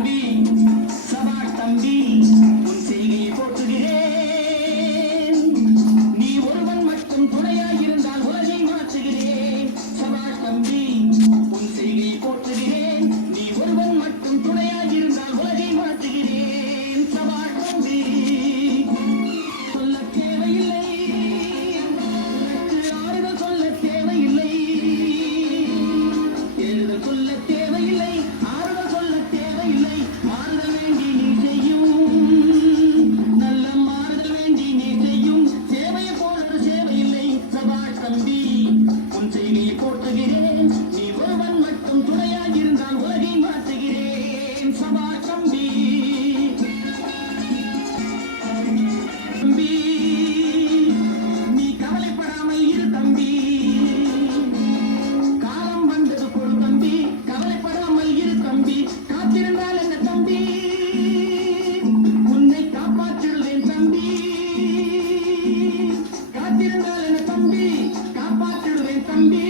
தம்பி சபாஷ் தம்பி உன் செய்கையை போற்றுகிறேன். நீ ஒருவன் மட்டும் துணையாயிருந்தால் உலகை மாற்றுகிறேன். சபாஷ் தம்பி உன் செய்கையை போற்றுகிறேன். நீ ஒருவன் மட்டும் துணையாயிருந்தால் உலகை மாற்றுகிறேன். சபாஷ் தம்பி சொல்ல தேவையில்லை, ஆறுதல் சொல்ல தேவையில்லை, எழுதல் சொல்ல தேவையில்லை, ஆறுதல் சொல்ல தேவையில்லை. மாறுதல் வேண்டி நீ செய்யும் நல்ல மாறுதல் வேண்டி நீ செய்யும் சேவையை போல சேவையில்லை. சபாஷ் தம்பி உன் செய்தியை போற்றுகிறேன். நீ ஒருவன் மட்டும் துணையாகிருந்தால் உலகை மாற்றுகிறேன். சபாஷ் தம்பி தம்பி நீ கவலைப்படாமல் இரு தம்பி. காலம் வந்தது போல் தம்பி, கவலைப்படாமல் இரு தம்பி. காத்திருந்தால் என்ன தம்பி, உன்னை காப்பாற்றிடுவேன் தம்பி. காத்திருந்தால் என்ன தம்பி, காப்பாற்றிடுவேன் தம்பி.